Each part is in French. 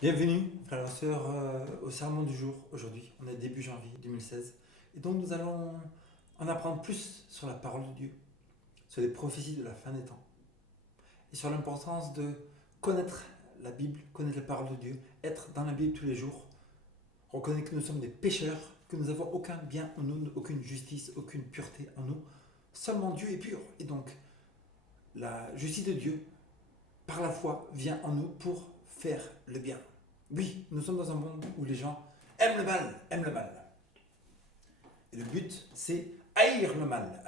Bienvenue, frères et sœurs, au sermon du jour. Aujourd'hui, on est début janvier 2016. Et donc, nous allons en apprendre plus sur la parole de Dieu, sur les prophéties de la fin des temps, et sur l'importance de connaître la Bible, connaître la parole de Dieu, être dans la Bible tous les jours, reconnaître que nous sommes des pécheurs, que nous n'avons aucun bien en nous, aucune justice, aucune pureté en nous. Seulement Dieu est pur. Et donc, la justice de Dieu, par la foi, vient en nous pour faire le bien. Oui, nous sommes dans un monde où les gens aiment le mal, aiment le mal. Et le but, c'est haïr le mal,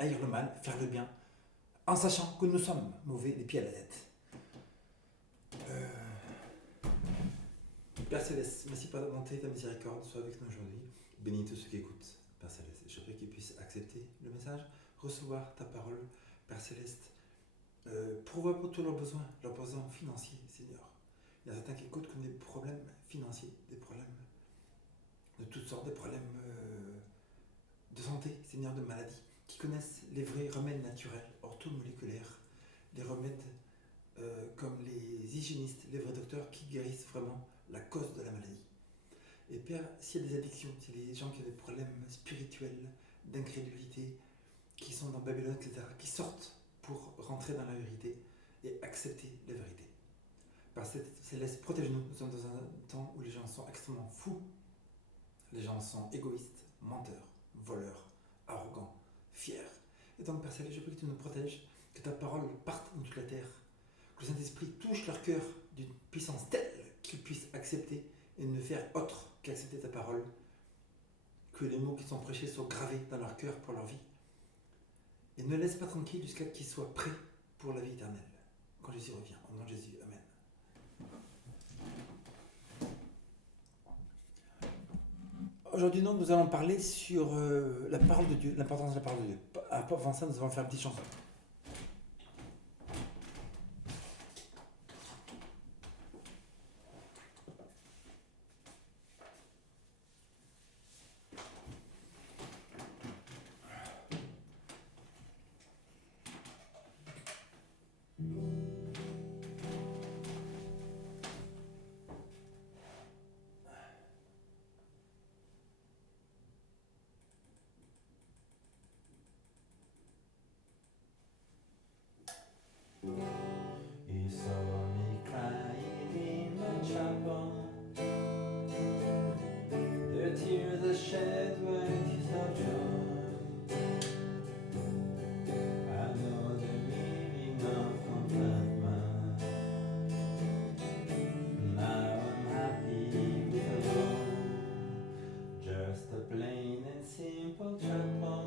faire le bien, en sachant que nous sommes mauvais des pieds à la tête. Père Céleste, merci pour ta bonté et ta miséricorde, sois avec nous aujourd'hui. Bénis tous ceux qui écoutent, Père Céleste. Je prie qu'ils puissent accepter le message, recevoir ta parole, Père Céleste. Pourvois pour tous leurs besoins financiers, Seigneur. Il y a certains qui écoutent qui ont des problèmes financiers, des problèmes de toutes sortes, des problèmes de santé, Seigneur, de maladies, qui connaissent les vrais remèdes naturels, orthomoléculaires, les remèdes comme les hygiénistes, les vrais docteurs qui guérissent vraiment la cause de la maladie. Et Père, s'il y a des addictions, s'il y a des gens qui ont des problèmes spirituels, d'incrédulité, qui sont dans Babylone, etc., qui sortent pour rentrer dans la vérité et accepter la vérité. Par cette Céleste, protège-nous. Nous sommes dans un temps où les gens sont extrêmement fous, les gens sont égoïstes, menteurs, voleurs, arrogants, fiers. Et donc, Père Céleste, je prie que tu nous protèges, que ta parole parte dans toute la terre, que le Saint-Esprit touche leur cœur d'une puissance telle qu'ils puissent accepter et ne faire autre qu'accepter ta parole, que les mots qui sont prêchés soient gravés dans leur cœur pour leur vie, et ne laisse pas tranquille jusqu'à ce qu'ils soient prêts pour la vie éternelle, quand Jésus revient. Au nom de Jésus, Amen. Aujourd'hui, donc, nous allons parler sur la parole de Dieu, l'importance de la parole de Dieu. Avant ça, nous allons faire une petite chanson. You saw me crying in my chapel. The tears I shed were tears of joy. I know the meaning of contentment. Now I'm happy with the Lord. Just a plain and simple chapel.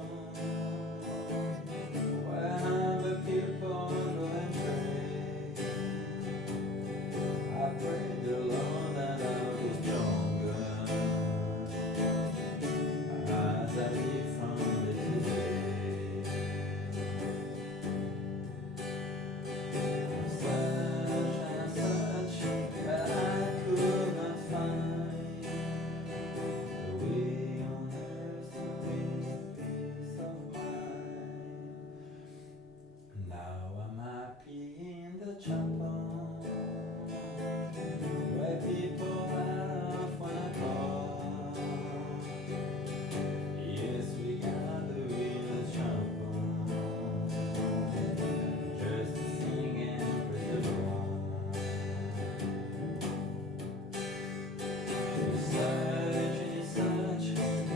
Where the people go and pray. I pray the Lord that I'll be stronger as I live from day to day. I searched, but I couldn't find the way on earth to bring peace of mind. Now I'm happy in the chapel, where people laugh when I call. Yes, we gather in the chapel, just to sing and praise the Lord. You search,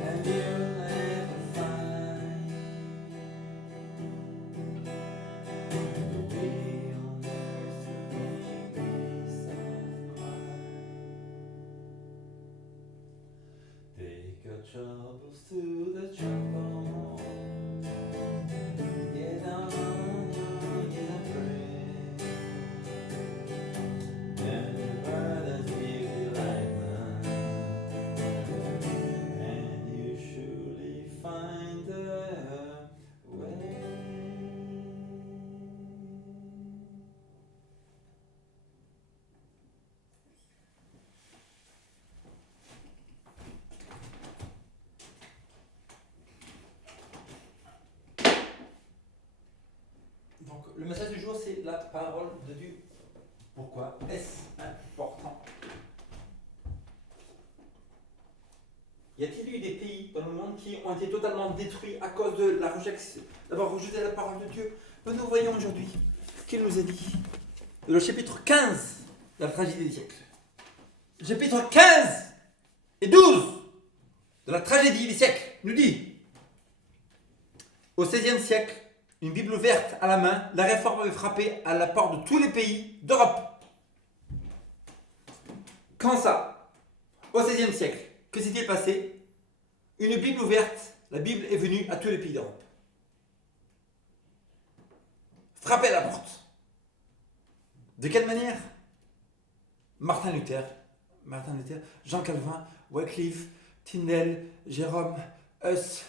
and you'll never find the way on earth to bring peace of mind. Take your troubles to the chapel. Get down on your knees and pray. Then your burdens will be lightened, and you surely find the way. Donc, le message du jour, c'est la parole de Dieu. Pourquoi est-ce important Y a-t-il eu des pays dans le monde qui ont été totalement détruits à cause de d'avoir rejeté la parole de Dieu? Nous voyons aujourd'hui ce qu'il nous a dit. Le chapitre 15 de la tragédie des siècles. Le chapitre 15 et 12 de la tragédie des siècles nous dit: au XVIe siècle, une Bible ouverte à la main, la réforme avait frappé à la porte de tous les pays d'Europe. Quand ça? Au XVIe siècle, que s'est-il passé? Une Bible ouverte, la Bible est venue à tous les pays d'Europe. Frapper à la porte. De quelle manière? Martin Luther, Jean Calvin, Wycliffe, Tyndale, Jérôme, Huss,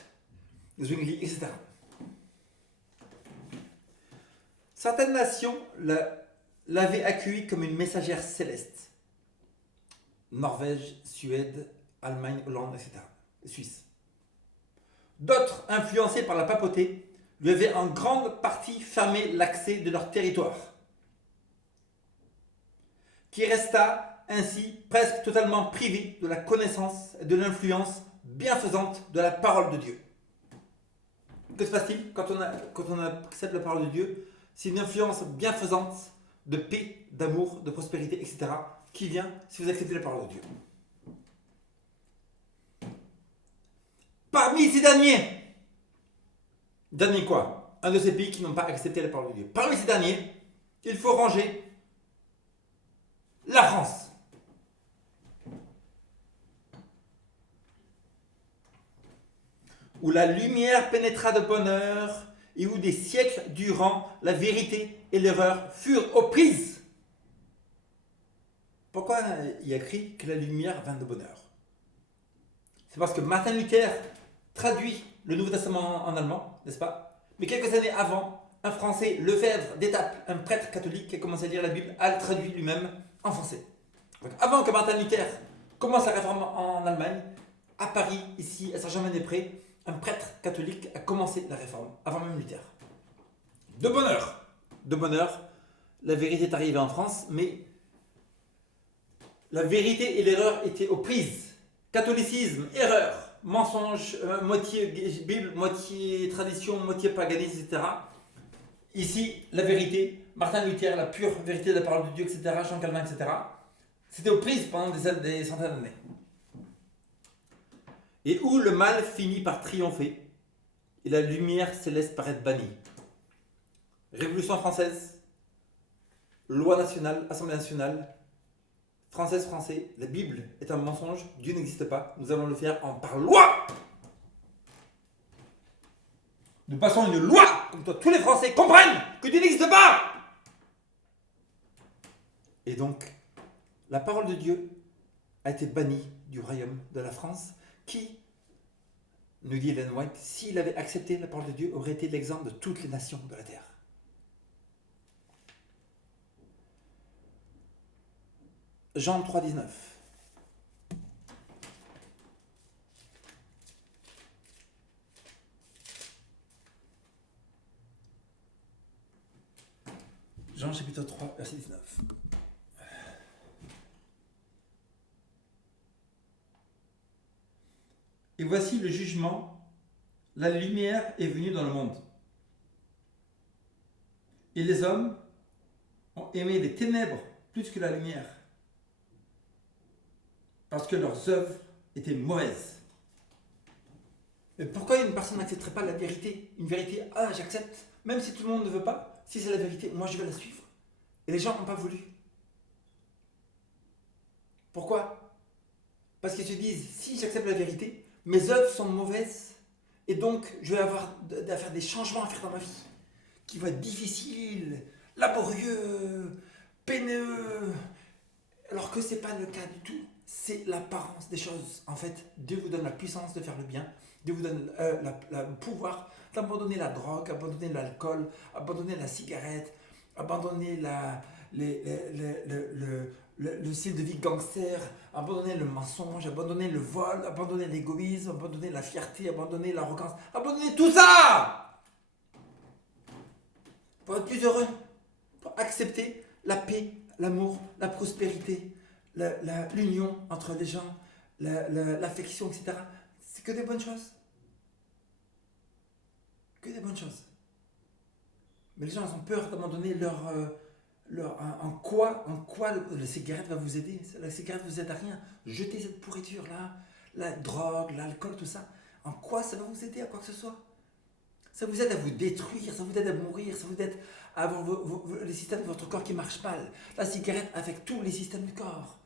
Zwingli, etc. Certaines nations l'avaient accueilli comme une messagère céleste. Norvège, Suède, Allemagne, Hollande, etc. Suisse. D'autres, influencés par la papauté, lui avaient en grande partie fermé l'accès de leur territoire, qui resta ainsi presque totalement privé de la connaissance et de l'influence bienfaisante de la parole de Dieu. Que se passe-t-il quand on accepte la parole de Dieu? C'est une influence bienfaisante de paix, d'amour, de prospérité, etc. qui vient si vous acceptez la parole de Dieu. Parmi ces derniers quoi? Un de ces pays qui n'ont pas accepté la parole de Dieu. Parmi ces derniers, il faut ranger la France. Où la lumière pénétra de bonheur et où des siècles durant la vérité et l'erreur furent aux prises. Pourquoi il y a écrit que la lumière vint de bonheur? C'est parce que Martin Luther traduit le Nouveau Testament en allemand, n'est-ce pas? Mais quelques années avant, un Français, Lefebvre d'Étaples, un prêtre catholique qui a commencé à lire la Bible, a traduit lui-même en français. Donc avant que Martin Luther commence la réforme en Allemagne, à Paris, ici, à Saint-Germain-des-Prés, un prêtre catholique a commencé la réforme, avant même Luther. De bonheur, la vérité est arrivée en France, mais la vérité et l'erreur étaient aux prises. Catholicisme, erreur, mensonge, moitié Bible, moitié tradition, moitié paganisme, etc. Ici, la vérité, Martin Luther, la pure vérité de la parole de Dieu, etc., Jean Calvin, etc. C'était aux prises pendant des centaines d'années. Et où le mal finit par triompher et la lumière céleste paraître bannie. Révolution française, loi nationale, Assemblée nationale, français, la Bible est un mensonge, Dieu n'existe pas, nous allons le faire par loi. Nous passons une loi, comme toi, tous les Français comprennent que Dieu n'existe pas. Et donc, la parole de Dieu a été bannie du royaume de la France, qui, nous dit Ellen White, s'il avait accepté la parole de Dieu, aurait été l'exemple de toutes les nations de la terre. Jean 3, 19. Jean chapitre 3, verset 19. Et voici le jugement, la lumière est venue dans le monde. Et les hommes ont aimé les ténèbres plus que la lumière, parce que leurs œuvres étaient mauvaises. Mais pourquoi une personne n'accepterait pas la vérité? Une vérité, j'accepte, même si tout le monde ne veut pas, si c'est la vérité, moi je vais la suivre. Et les gens n'ont pas voulu. Pourquoi? Parce qu'ils se disent, si j'accepte la vérité, mes œuvres sont mauvaises, et donc je vais avoir à faire des changements à faire dans ma vie, qui vont être difficiles, laborieux, peineux, alors que ce n'est pas le cas du tout. C'est l'apparence des choses. En fait, Dieu vous donne la puissance de faire le bien, Dieu vous donne le pouvoir d'abandonner la drogue, abandonner l'alcool, abandonner la cigarette, abandonner le style de vie gangster, abandonner le mensonge, abandonner le vol, abandonner l'égoïsme, abandonner la fierté, abandonner l'arrogance, abandonner tout ça pour être plus heureux, pour accepter la paix, l'amour, la prospérité, l'union entre les gens, l'affection, etc. C'est que des bonnes choses. Que des bonnes choses. Mais les gens ils ont peur d'abandonner en quoi la cigarette va vous aider. La cigarette vous aide à rien. Jetez cette pourriture là, la drogue, l'alcool, tout ça. En quoi ça va vous aider à quoi que ce soit? Ça vous aide à vous détruire, ça vous aide à mourir, ça vous aide à avoir les systèmes de votre corps qui marchent mal. La cigarette affecte tous les systèmes du corps.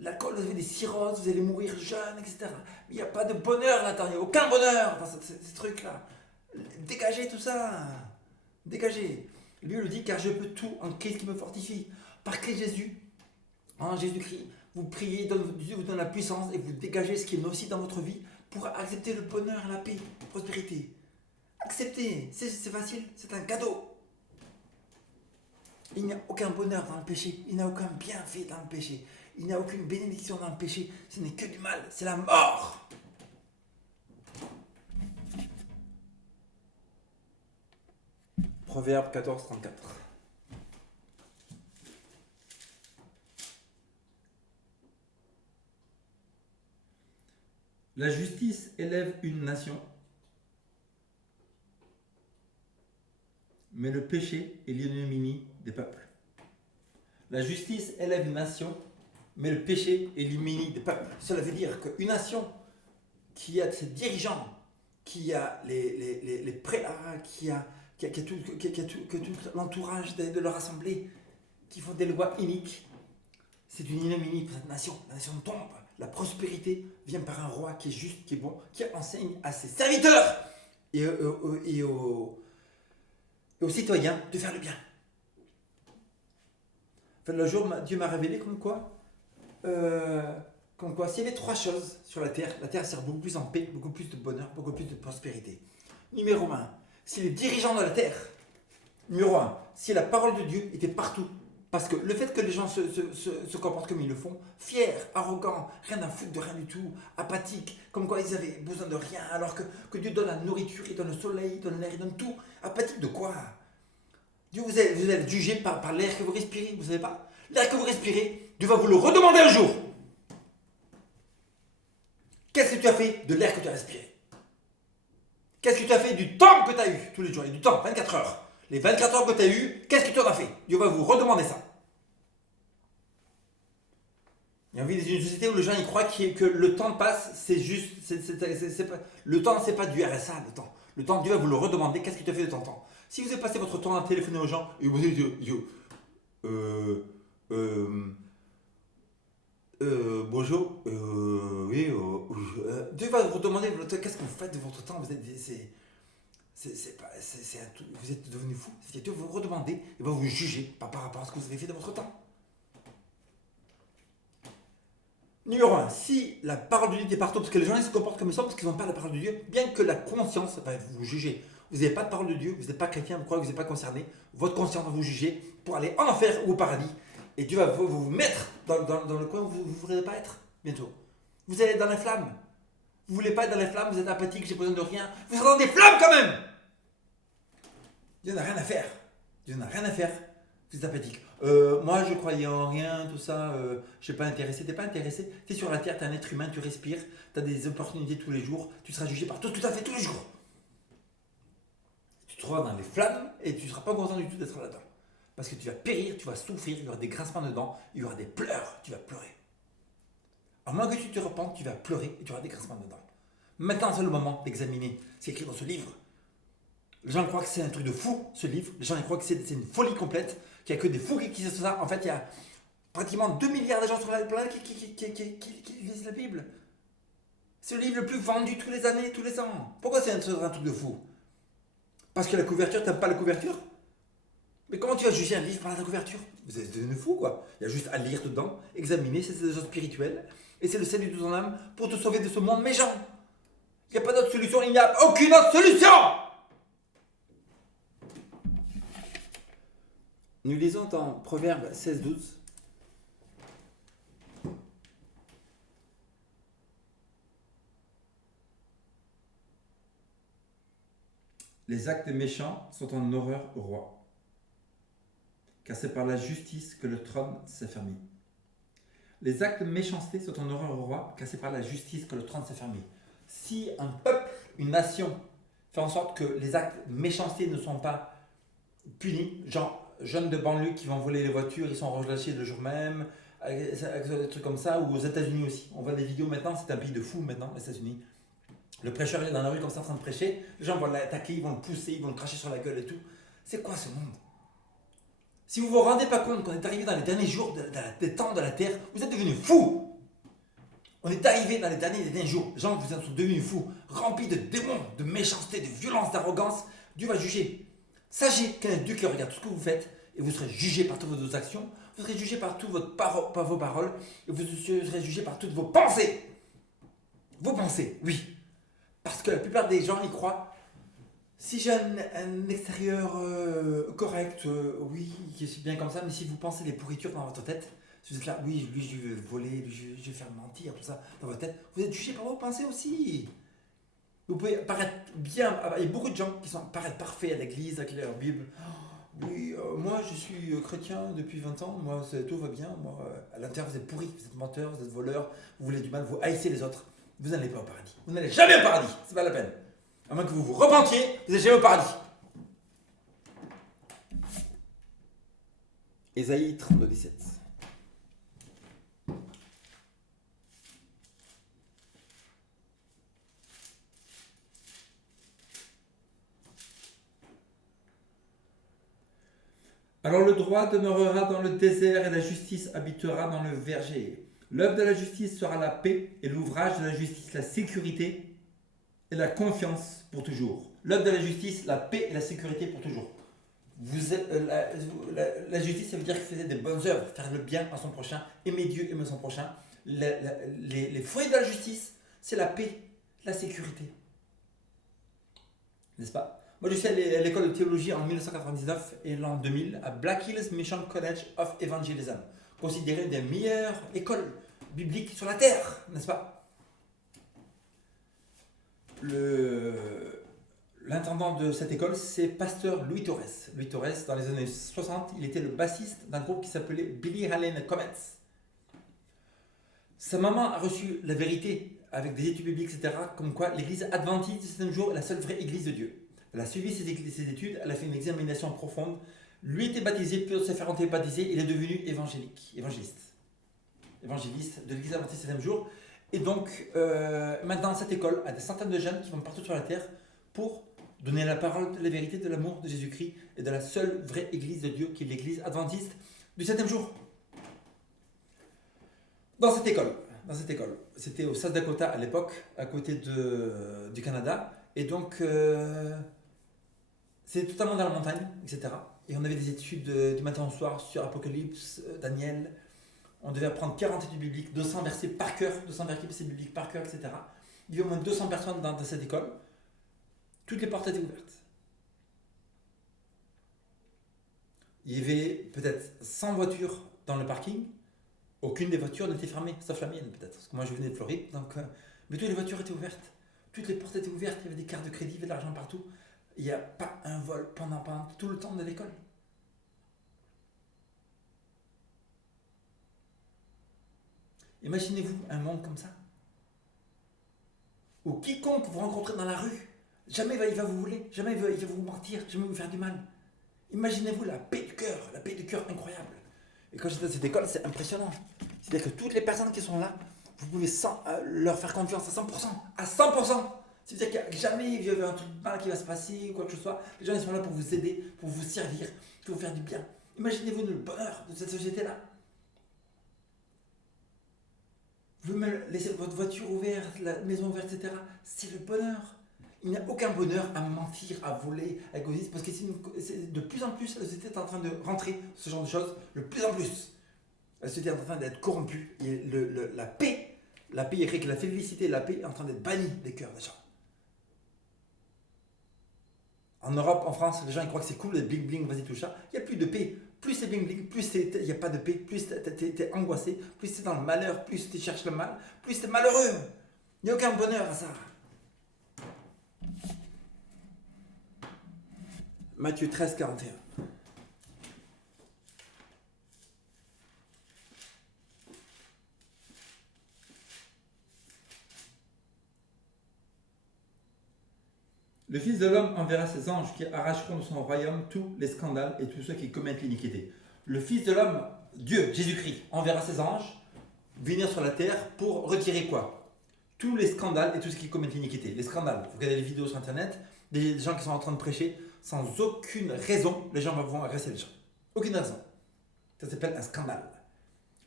L'alcool, vous avez des cirrhoses, vous allez mourir jeune, etc. Mais il n'y a pas de bonheur là-dedans, il n'y a aucun bonheur dans ces trucs-là. Dégagez tout ça. Dégagez. Lui le dit, car je peux tout en Christ qui me fortifie. Par Christ Jésus, en Jésus-Christ, vous priez, Dieu vous donne la puissance et vous dégagez ce qui est nocif dans votre vie pour accepter le bonheur, la paix, la prospérité. Acceptez, c'est facile, c'est un cadeau. Il n'y a aucun bonheur dans le péché, il n'y a aucun bienfait dans le péché, il n'y a aucune bénédiction dans le péché, ce n'est que du mal, c'est la mort. Proverbe 14, 34. La justice élève une nation, mais le péché est l'ignominie des peuples. La justice élève une nation, mais le péché est l'ignominie des peuples. Cela veut dire qu'une nation qui a ses dirigeants, qui a les prélats, qui a tout l'entourage de leur assemblée, qui font des lois iniques, c'est une ignominie pour cette nation. La nation tombe. La prospérité vient par un roi qui est juste, qui est bon, qui enseigne à ses serviteurs et aux citoyens de faire le bien. Enfin, le jour, Dieu m'a révélé comme quoi, s'il y avait 3 choses sur la terre sert beaucoup plus en paix, beaucoup plus de bonheur, beaucoup plus de prospérité. Numéro 1, si les dirigeants de la terre, numéro 1, si la parole de Dieu était partout, parce que le fait que les gens se comportent comme ils le font, fiers, arrogants, rien à foutre de rien du tout, apathiques, comme quoi ils avaient besoin de rien, alors que Dieu donne la nourriture, il donne le soleil, il donne l'air, il donne tout. Apathique de quoi? Dieu vous êtes jugé par l'air que vous respirez, vous ne savez pas? L'air que vous respirez, Dieu va vous le redemander un jour. Qu'est-ce que tu as fait de l'air que tu as respiré? Qu'est-ce que tu as fait du temps que tu as eu tous les jours? Et du temps, 24 heures. Les 24 heures que tu as eu, qu'est-ce que tu en as fait? Dieu va vous redemander ça. Il y a envie d'une société où les gens ils croient que le temps passe, c'est juste. Le temps, c'est pas du RSA, le temps. Le temps, Dieu va vous le redemander, qu'est-ce que tu as fait de ton temps? Si vous avez passé votre temps à téléphoner aux gens, et vous dites, bonjour, oui, Dieu va vous demander, qu'est-ce que vous faites de votre temps? Vous êtes devenu fou. Dieu va vous redemander, il va vous juger par rapport à ce que vous avez fait de votre temps. Numéro 1, si la parole de Dieu est partout, parce que les gens ils se comportent comme ils sont, parce qu'ils n'ont pas la parole de Dieu, bien que la conscience va vous juger. Vous n'avez pas de parole de Dieu, vous n'êtes pas chrétien, vous croyez que vous n'êtes pas concerné, votre conscience va vous juger pour aller en enfer ou au paradis. Et Dieu va vous mettre dans le coin où vous ne voudrez pas être bientôt. Vous allez être dans les flammes. Vous ne voulez pas être dans les flammes, vous êtes apathique, j'ai besoin de rien. Vous êtes dans des flammes quand même. Dieu n'a rien à faire. Dieu n'a rien à faire. Vous êtes apathique. Moi je croyais en rien, tout ça, je ne suis pas intéressé. T'es pas intéressé, tu es sur la terre, tu es un être humain, tu respires, tu as des opportunités tous les jours, tu seras jugé par tout à fait tous les jours. Tu te trouveras dans les flammes et tu ne seras pas content du tout d'être là-dedans. Parce que tu vas périr, tu vas souffrir, il y aura des grincements de dents, il y aura des pleurs, tu vas pleurer. À moins que tu te repentes, tu vas pleurer et tu auras des grincements de dents. Maintenant c'est le moment d'examiner ce qui est écrit dans ce livre. Les gens croient que c'est un truc de fou, ce livre. Les gens croient que c'est une folie complète, qu'il n'y a que des fous qui disent ça. En fait, il y a pratiquement 2 milliards de gens sur la planète qui lisent la Bible. C'est le livre le plus vendu tous les années, tous les ans. Pourquoi c'est un truc de fou? Parce que la couverture, t'aimes pas la couverture? Mais comment tu vas juger un livre par la couverture? Vous êtes devenu fou, quoi. Il y a juste à lire dedans, examiner, c'est des choses spirituelles. Et c'est le salut de ton âme pour te sauver de ce monde méchant. Il n'y a pas d'autre solution, il n'y a aucune autre solution! Nous lisons dans Proverbe 16-12. Les actes méchants sont en horreur au roi, car c'est par la justice que le trône s'affermit. Les actes de méchanceté sont en horreur au roi, car c'est par la justice que le trône s'est fermé. Si un peuple, une nation, fait en sorte que les actes de méchanceté ne sont pas punis, genre jeunes de banlieue qui vont voler les voitures, ils sont relâchés le jour même, des trucs comme ça, ou aux États-Unis aussi. On voit des vidéos maintenant, c'est un pays de fous maintenant, les États-Unis. Le prêcheur il est dans la rue comme ça en train de prêcher, les gens vont l'attaquer, ils vont le pousser, ils vont le cracher sur la gueule et tout. C'est quoi ce monde? Si vous ne vous rendez pas compte qu'on est arrivé dans les derniers jours des temps de la terre, vous êtes devenus fous. On est arrivé dans les derniers jours. Les gens vous sont devenus fous, remplis de démons, de méchanceté, de violence, d'arrogance. Dieu va juger. Sachez qu'il y a un Dieu qui regarde tout ce que vous faites et vous serez jugé par toutes vos actions, vous serez jugé par toutes vos paroles et vous serez jugé par toutes vos pensées. Vos pensées, oui. Parce que la plupart des gens y croient. Si j'ai un extérieur correct, oui, je suis bien comme ça, mais si vous pensez des pourritures dans votre tête, si vous êtes là, oui, lui je vais voler, lui je vais faire mentir, tout ça dans votre tête, vous êtes jugé par vos pensées aussi. Vous pouvez paraître bien, il y a beaucoup de gens qui paraissent parfaits à l'église, avec leur Bible. Oui, moi je suis chrétien depuis 20 ans, moi tout va bien, moi à l'intérieur vous êtes pourri, vous êtes menteur, vous êtes voleur, vous voulez du mal, vous haïssez les autres, vous n'allez pas au paradis. Vous n'allez jamais au paradis, c'est pas la peine. À moins que vous vous repentiez, vous n'allez jamais au paradis. Ésaïe 32, 17. Alors le droit demeurera dans le désert et la justice habitera dans le verger. L'œuvre de la justice sera la paix et l'ouvrage de la justice la sécurité et la confiance pour toujours. L'œuvre de la justice, la paix et la sécurité pour toujours. Vous êtes, la justice, ça veut dire que vous faites des bonnes œuvres, faire le bien à son prochain, aimer Dieu, aimer son prochain. Les fruits de la justice, c'est la paix, la sécurité. N'est-ce pas? Moi, je suis allé à l'école de théologie en 1999 et l'an 2000 à Black Hills Mission College of Evangelism, considérée des meilleures écoles bibliques sur la terre, n'est-ce pas? L'intendant de cette école, c'est pasteur Louis Torres. Louis Torres, dans les années 60, il était le bassiste d'un groupe qui s'appelait Billy Allen Comets. Sa maman a reçu la vérité avec des études bibliques, etc., comme quoi l'église adventiste du 7e jour est la seule vraie église de Dieu. Elle a suivi ses études, elle a fait une examination profonde. Lui était baptisé, puis s'est fait rentrer baptisé, il est devenu évangéliste de l'église adventiste du 7e jour. Et donc, maintenant, cette école a des centaines de jeunes qui vont partout sur la terre pour donner la parole de la vérité de l'amour de Jésus-Christ et de la seule vraie église de Dieu qui est l'église adventiste du 7e jour. Dans cette école, c'était au South Dakota à l'époque, à côté du Canada. Et donc, c'est totalement dans la montagne, etc. Et on avait des études du matin au soir sur Apocalypse, Daniel. On devait apprendre 40 études bibliques, 200 versets par cœur, 200 versets bibliques par cœur, etc. Il y avait au moins 200 personnes dans cette école. Toutes les portes étaient ouvertes. Il y avait peut-être 100 voitures dans le parking. Aucune des voitures n'était fermée, sauf la mienne peut-être. Parce que moi je venais de Floride. Donc, mais toutes les voitures étaient ouvertes. Toutes les portes étaient ouvertes. Il y avait des cartes de crédit, il y avait de l'argent partout. Il n'y a pas un vol pendant tout le temps de l'école. Imaginez-vous un monde comme ça. Où quiconque vous rencontrez dans la rue, jamais il va vous voler, jamais il va vous mentir, jamais il va vous faire du mal. Imaginez-vous la paix du cœur incroyable. Et quand j'étais dans cette école, c'est impressionnant. C'est-à-dire que toutes les personnes qui sont là, vous pouvez leur faire confiance à 100%. À 100%. C'est-à-dire que jamais il y avait un truc mal qui va se passer ou quoi que ce soit. Les gens ils sont là pour vous aider, pour vous servir, pour vous faire du bien. Imaginez-vous le bonheur de cette société-là. Vous laissez votre voiture ouverte, la maison ouverte, etc. C'est le bonheur. Il n'y a aucun bonheur à mentir, à voler, à égoïsme, parce que c'est de plus en plus, la société est en train de rentrer ce genre de choses, de plus en plus. La société est en train d'être corrompue. Et la paix, il y a que la félicité, la paix est en train d'être bannie des cœurs des gens. En Europe, en France, les gens ils croient que c'est cool, les bling bling, vas-y tout ça. Il n'y a plus de paix. Plus c'est bling bling, plus il n'y a pas de paix, plus t'es angoissé, plus t'es dans le malheur, plus tu cherches le mal, plus t'es malheureux. Il n'y a aucun bonheur à ça. Matthieu 13, 41. Le Fils de l'homme enverra ses anges qui arracheront de son royaume tous les scandales et tous ceux qui commettent l'iniquité. Le Fils de l'homme, Dieu, Jésus-Christ, enverra ses anges venir sur la terre pour retirer quoi? Tous les scandales et tout ce qui commettent l'iniquité. Les scandales, vous regardez les vidéos sur internet, des gens qui sont en train de prêcher, sans aucune raison, les gens vont agresser les gens. Aucune raison. Ça s'appelle un scandale.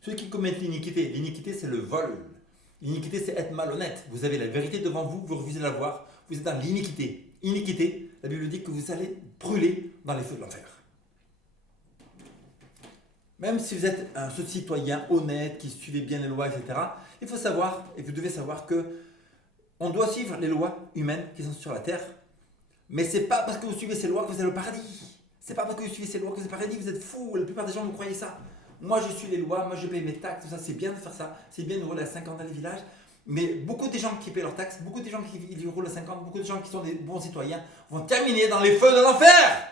Ceux qui commettent l'iniquité c'est le vol. L'iniquité c'est être malhonnête. Vous avez la vérité devant vous, vous refusez de la voir, vous êtes dans l'iniquité. Iniquité, la Bible dit que vous allez brûler dans les feux de l'enfer. Même si vous êtes un citoyen honnête, qui suivait bien les lois, etc., il faut savoir, et vous devez savoir que on doit suivre les lois humaines qui sont sur la terre, mais c'est pas parce que vous suivez ces lois que vous allez au paradis. C'est pas parce que vous suivez ces lois que vous êtes au paradis, vous êtes fous, la plupart des gens vous croyez ça. Moi je suis les lois, moi je paye mes taxes, tout ça, c'est bien de faire ça, c'est bien de rouler à 50 dans les villages, mais beaucoup de gens qui paient leurs taxes, beaucoup de gens qui roulent à 50, beaucoup de gens qui sont des bons citoyens vont terminer dans les feux de l'enfer.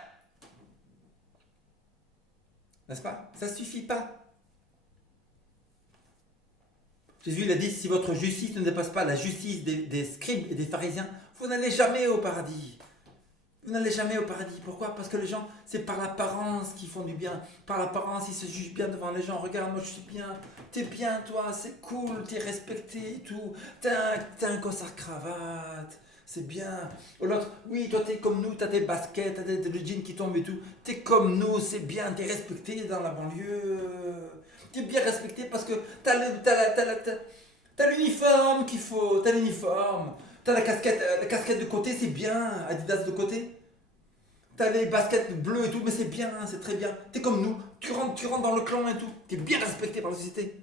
N'est-ce pas? Ça ne suffit pas. Jésus il a dit, si votre justice ne dépasse pas la justice des scribes et des pharisiens, vous n'allez jamais au paradis. Vous n'allez jamais au paradis. Pourquoi? Parce que les gens, c'est par l'apparence qu'ils font du bien. Par l'apparence, ils se jugent bien devant les gens. Regarde, moi je suis bien. T'es bien toi, c'est cool, t'es respecté et tout. T'as un costard cravate. C'est bien. Ou l'autre, oui, toi t'es comme nous, t'as tes baskets, t'as le jean qui tombe et tout. T'es comme nous, c'est bien, t'es respecté dans la banlieue. T'es bien respecté parce que t'as l'uniforme qu'il faut, t'as l'uniforme. T'as la casquette de côté, c'est bien, Adidas de côté. T'as les baskets bleues et tout, mais c'est bien, c'est très bien. T'es comme nous, tu rentres dans le clan et tout. T'es bien respecté par la société.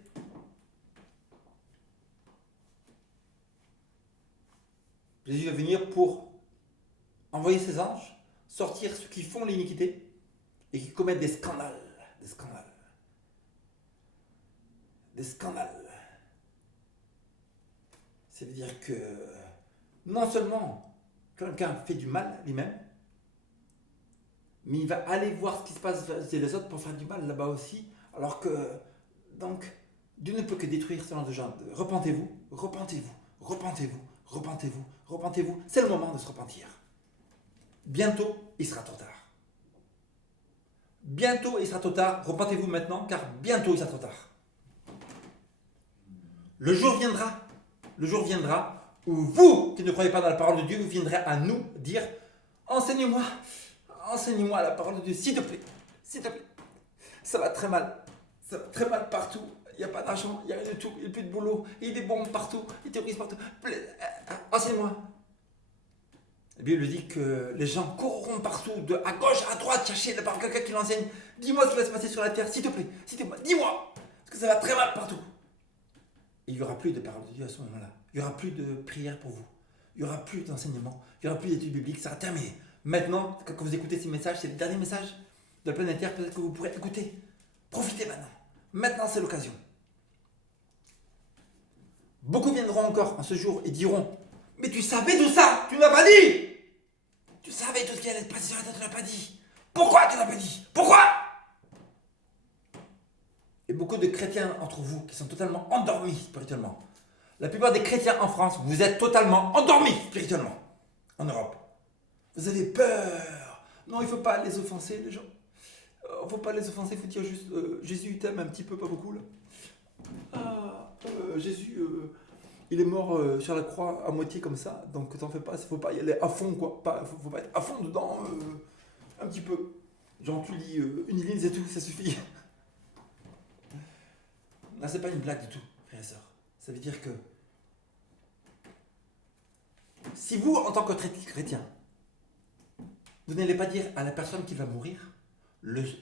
Jésus va venir pour envoyer ses anges, sortir ceux qui font l'iniquité et qui commettent des scandales. Des scandales. Des scandales. Ça veut dire que non seulement quelqu'un fait du mal lui-même, mais il va aller voir ce qui se passe chez les autres pour faire du mal là-bas aussi. Alors que, donc, Dieu ne peut que détruire ce genre de gens. Repentez-vous, repentez-vous, repentez-vous, repentez-vous, repentez-vous. C'est le moment de se repentir. Bientôt, il sera trop tard. Bientôt, il sera trop tard. Repentez-vous maintenant, car bientôt, il sera trop tard. Le jour viendra où vous, qui ne croyez pas dans la parole de Dieu, vous viendrez à nous dire « Enseigne-moi la parole de Dieu, s'il te plaît, s'il te plaît. Ça va très mal partout. Il n'y a pas d'argent, il n'y a rien du tout, il n'y a plus de boulot, il y a des bombes partout, il terroristes partout. Enseigne-moi. » La Bible dit que les gens courront partout, à gauche, à droite, chercher par quelqu'un qui l'enseigne. Dis-moi ce qui va se passer sur la terre, s'il te plaît, dis-moi, parce que ça va très mal partout. Et il n'y aura plus de parole de Dieu à ce moment-là. Il n'y aura plus de prière pour vous. Il n'y aura plus d'enseignement. Il n'y aura plus d'études bibliques. Ça sera terminé. Maintenant, quand vous écoutez ces messages, c'est le dernier message de la planète Terre. Peut-être que vous pourrez écouter. Profitez maintenant. Maintenant, c'est l'occasion. Beaucoup viendront encore en ce jour et diront « Mais tu savais tout ça, tu ne l'as pas dit. Tu savais tout ce qui allait se passer sur la terre, tu ne l'as pas dit. Pourquoi tu ne l'as pas dit? Pourquoi ?» Et beaucoup de chrétiens entre vous qui sont totalement endormis spirituellement. La plupart des chrétiens en France, vous êtes totalement endormis spirituellement. En Europe. Vous avez peur. Non, il ne faut pas les offenser, les gens. Il ne faut pas les offenser, il faut dire juste Jésus t'aime un petit peu, pas beaucoup là. Jésus, il est mort sur la croix à moitié comme ça, donc t'en fais pas, il ne faut pas y aller à fond quoi. Faut pas être à fond dedans, un petit peu. Genre tu lis une ligne, c'est tout, ça suffit. Non, c'est pas une blague du tout, frères et sœurs. Ça veut dire que si vous, en tant que chrétien, vous n'allez pas dire à la personne qui va mourir,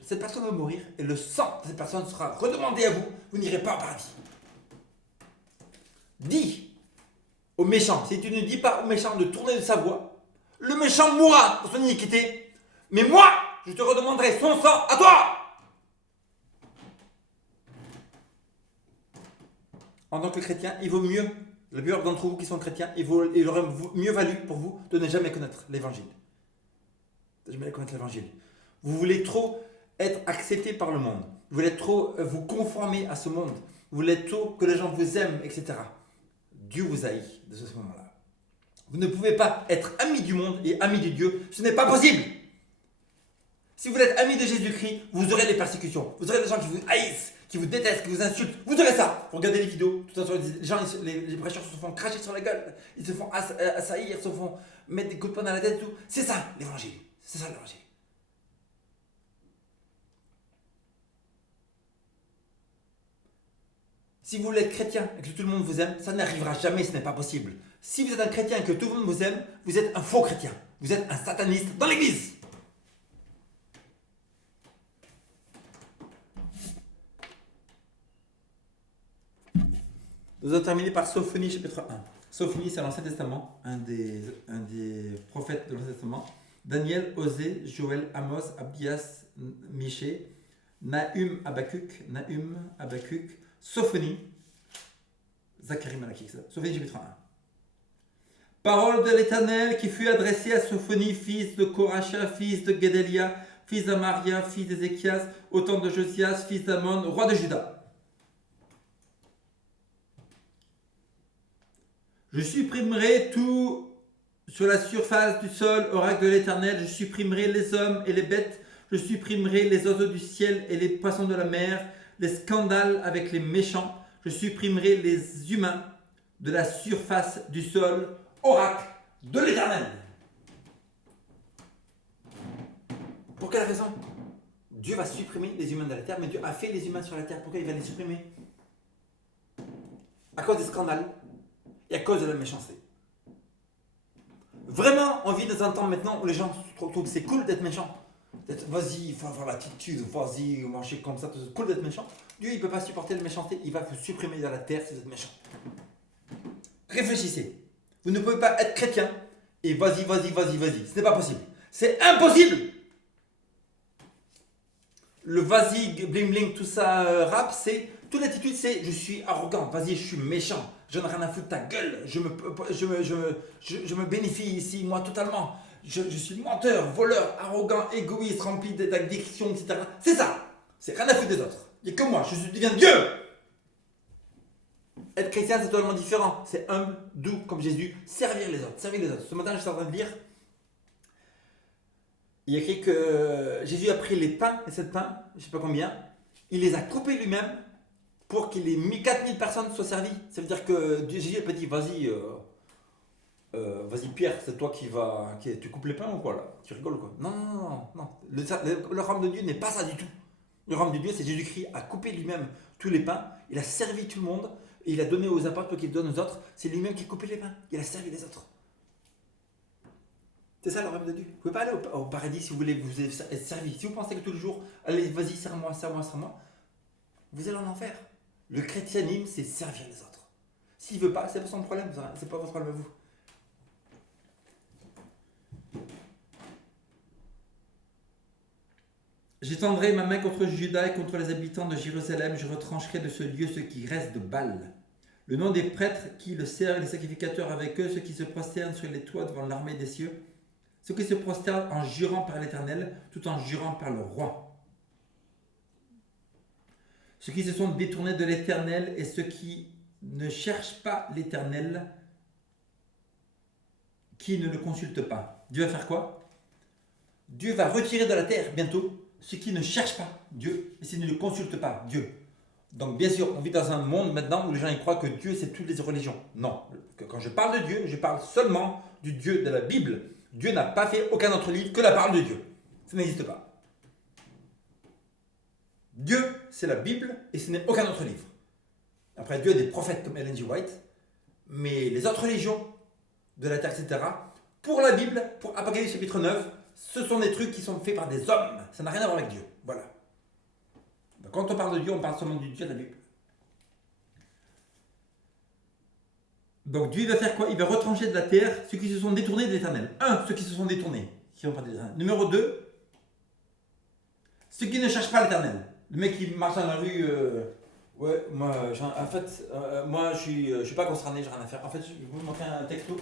cette personne va mourir et le sang de cette personne sera redemandé à vous, vous n'irez pas au paradis. Dis au méchant, si tu ne dis pas au méchant de tourner de sa voie, le méchant mourra pour son iniquité, mais moi, je te redemanderai son sang à toi. En tant que chrétien, il vaut mieux, la plupart d'entre vous qui sont chrétiens, il aurait mieux valu pour vous de ne jamais connaître l'évangile. De ne jamais connaître l'évangile. Vous voulez trop être accepté par le monde. Vous voulez trop vous conformer à ce monde. Vous voulez trop que les gens vous aiment, etc. Dieu vous haït de ce moment-là. Vous ne pouvez pas être ami du monde et ami de Dieu. Ce n'est pas possible. Si vous êtes ami de Jésus-Christ, vous aurez des persécutions. Vous aurez des gens qui vous haïssent, qui vous détestent, qui vous insultent. Vous aurez ça. Vous regardez les vidéos. Tout à les gens, les prêcheurs se font cracher sur la gueule. Ils se font assaillir, ils se font mettre des coups de poing dans la tête et tout. C'est ça l'évangile. C'est ça l'évangile. Si vous voulez être chrétien et que tout le monde vous aime, ça n'arrivera jamais, ce n'est pas possible. Si vous êtes un chrétien et que tout le monde vous aime, vous êtes un faux chrétien. Vous êtes un sataniste dans l'église. Nous allons terminer par Sophonie chapitre 1. Sophonie, c'est l'Ancien Testament, un des prophètes de l'Ancien Testament. Daniel, Osée, Joël, Amos, Abias, Michée, Nahum, Habakkuk, Sophonie, Zacharie, Malachie. Sophonie chapitre 1. Parole de l'Éternel qui fut adressée à Sophonie, fils de Koracha, fils de Guédélia, fils d'Amaria, fils d'Ézéchias, au temps de Josias, fils d'Amon, roi de Juda. Je supprimerai tout sur la surface du sol, oracle de l'Éternel. Je supprimerai les hommes et les bêtes. Je supprimerai les oiseaux du ciel et les poissons de la mer, les scandales avec les méchants. Je supprimerai les humains de la surface du sol, oracle de l'Éternel. Pour quelle raison? Dieu va supprimer les humains de la terre, mais Dieu a fait les humains sur la terre. Pourquoi il va les supprimer? À cause des scandales et à cause de la méchanceté. Vraiment, on vit dans un temps maintenant où les gens trouvent que c'est cool d'être méchant. Vas-y, il faut avoir l'attitude, vas-y, manger comme ça, c'est cool d'être méchant. Dieu, il ne peut pas supporter la méchanceté, il va vous supprimer de la terre si vous êtes méchant. Réfléchissez. Vous ne pouvez pas être chrétien et vas-y. Ce n'est pas possible. C'est impossible. Le vas-y, bling bling, tout ça, rap, c'est. Toute l'attitude, c'est je suis arrogant, vas-y, je suis méchant, je n'ai rien à foutre de ta gueule, je me bénéficie ici, moi, totalement. Je suis menteur, voleur, arrogant, égoïste, rempli d'addictions, etc. C'est ça. C'est rien à foutre des autres. Il n'y a que moi, je deviens Dieu. Être chrétien, c'est totalement différent. C'est humble, doux, comme Jésus. Servir les autres. Ce matin, je suis en train de lire. Il y a écrit que Jésus a pris les pains et 7 pains, je ne sais pas combien, il les a coupés lui-même pour qu'il ait mis 4000 personnes soient servies. Ça veut dire que Jésus n'a pas dit vas-y Pierre, c'est toi tu coupes les pains ou quoi là? Tu rigoles quoi? Non. Le royaume de Dieu n'est pas ça du tout. Le royaume de Dieu, c'est Jésus-Christ a coupé lui-même tous les pains, il a servi tout le monde, et il a donné aux apôtres pour qu'ils donnent aux autres. C'est lui-même qui a coupé les pains, il a servi les autres. C'est ça le royaume de Dieu. Vous ne pouvez pas aller au paradis si vous voulez vous être servi. Si vous pensez que tous les jours, allez, vas-y, serre-moi, vous allez en enfer. Le chrétianisme, c'est servir les autres. S'il ne veut pas, c'est pas son problème, c'est pas votre problème à vous. J'étendrai ma main contre Juda et contre les habitants de Jérusalem. Je retrancherai de ce lieu ce qui reste de Baal. Le nom des prêtres qui le servent et les sacrificateurs avec eux, ceux qui se prosternent sur les toits devant l'armée des cieux, ceux qui se prosternent en jurant par l'Éternel, tout en jurant par le roi. Ceux qui se sont détournés de l'Éternel et ceux qui ne cherchent pas l'Éternel, qui ne le consultent pas. Dieu va faire quoi? Dieu va retirer de la terre bientôt ceux qui ne cherchent pas Dieu et qui ne le consultent pas Dieu. Donc bien sûr, on vit dans un monde maintenant où les gens y croient que Dieu c'est toutes les religions. Non, quand je parle de Dieu, je parle seulement du Dieu de la Bible. Dieu n'a pas fait aucun autre livre que la parole de Dieu. Ça n'existe pas. Dieu, c'est la Bible et ce n'est aucun autre livre. Après, Dieu a des prophètes comme Ellen G. White, mais les autres religions de la terre, etc., pour la Bible, pour Apocalypse chapitre 9, ce sont des trucs qui sont faits par des hommes. Ça n'a rien à voir avec Dieu. Voilà. Donc, quand on parle de Dieu, on parle seulement du Dieu de la Bible. Donc Dieu va faire quoi? Il va retrancher de la terre ceux qui se sont détournés de l'Éternel. Ceux qui se sont détournés, qui n'ont pas de l'Éternel. Numéro 2, ceux qui ne cherchent pas l'Éternel. Le mec qui marche dans la rue, ouais, moi, en fait, moi je suis pas concerné, j'ai rien à faire. En fait, je vais vous montrer un texto.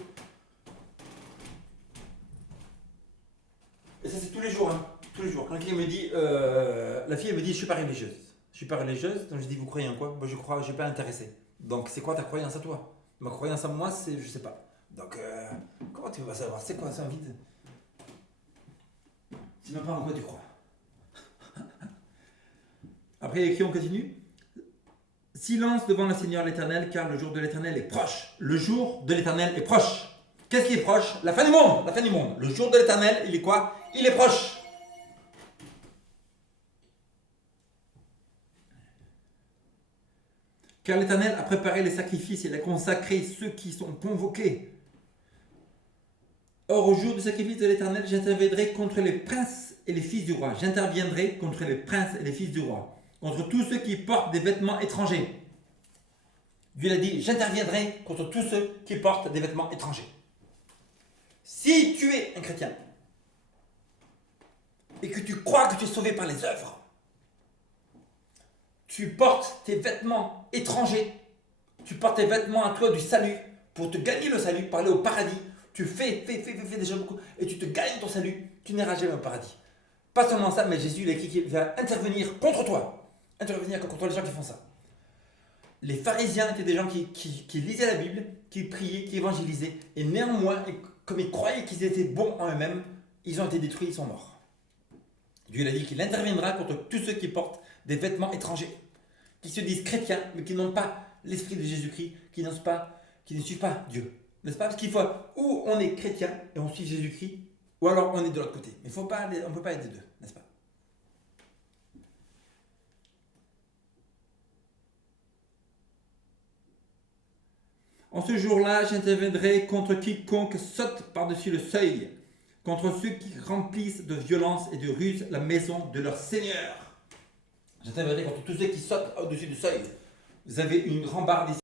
Et ça, c'est tous les jours, hein. Tous les jours. Quand quelqu'un me dit, la fille, elle me dit, je suis pas religieuse. Je suis pas religieuse, donc je dis, vous croyez en quoi? Moi, je crois, je suis pas intéressé. Donc, c'est quoi ta croyance à toi? Ma croyance à moi, c'est, je sais pas. Donc, comment tu vas savoir c'est quoi son vide? Tu ne sais même pas en quoi tu crois. Après, il y a écrit, on continue. Silence devant le Seigneur l'Éternel, car le jour de l'Éternel est proche. Le jour de l'Éternel est proche. Qu'est-ce qui est proche? La fin du monde. La fin du monde. Le jour de l'Éternel, il est quoi? Il est proche. Car l'Éternel a préparé les sacrifices et il a consacré ceux qui sont convoqués. Or, au jour du sacrifice de l'Éternel, j'interviendrai contre les princes et les fils du roi. J'interviendrai contre les princes et les fils du roi. Contre tous ceux qui portent des vêtements étrangers. Dieu a dit, j'interviendrai contre tous ceux qui portent des vêtements étrangers. Si tu es un chrétien et que tu crois que tu es sauvé par les œuvres, tu portes tes vêtements étrangers, tu portes tes vêtements à toi du salut pour te gagner le salut, pour aller au paradis. Tu fais déjà beaucoup et tu te gagnes ton salut, tu n'iras jamais au paradis. Pas seulement ça, mais Jésus il a écrit qu'il va intervenir contre toi, intervenir contre les gens qui font ça. Les pharisiens étaient des gens qui lisaient la Bible, qui priaient, qui évangélisaient, et néanmoins, comme ils croyaient qu'ils étaient bons en eux-mêmes, ils ont été détruits, ils sont morts. Dieu a dit qu'il interviendra contre tous ceux qui portent des vêtements étrangers, qui se disent chrétiens, mais qui n'ont pas l'esprit de Jésus-Christ, qui ne suivent pas Dieu. N'est-ce pas? Parce qu'il faut, ou on est chrétien et on suit Jésus-Christ, ou alors on est de l'autre côté. Mais on ne peut pas être des deux, n'est-ce pas? En ce jour-là, j'interviendrai contre quiconque saute par-dessus le seuil, contre ceux qui remplissent de violence et de ruse la maison de leur Seigneur. J'interviendrai contre tous ceux qui sautent au-dessus du seuil. Vous avez une rambarde ici.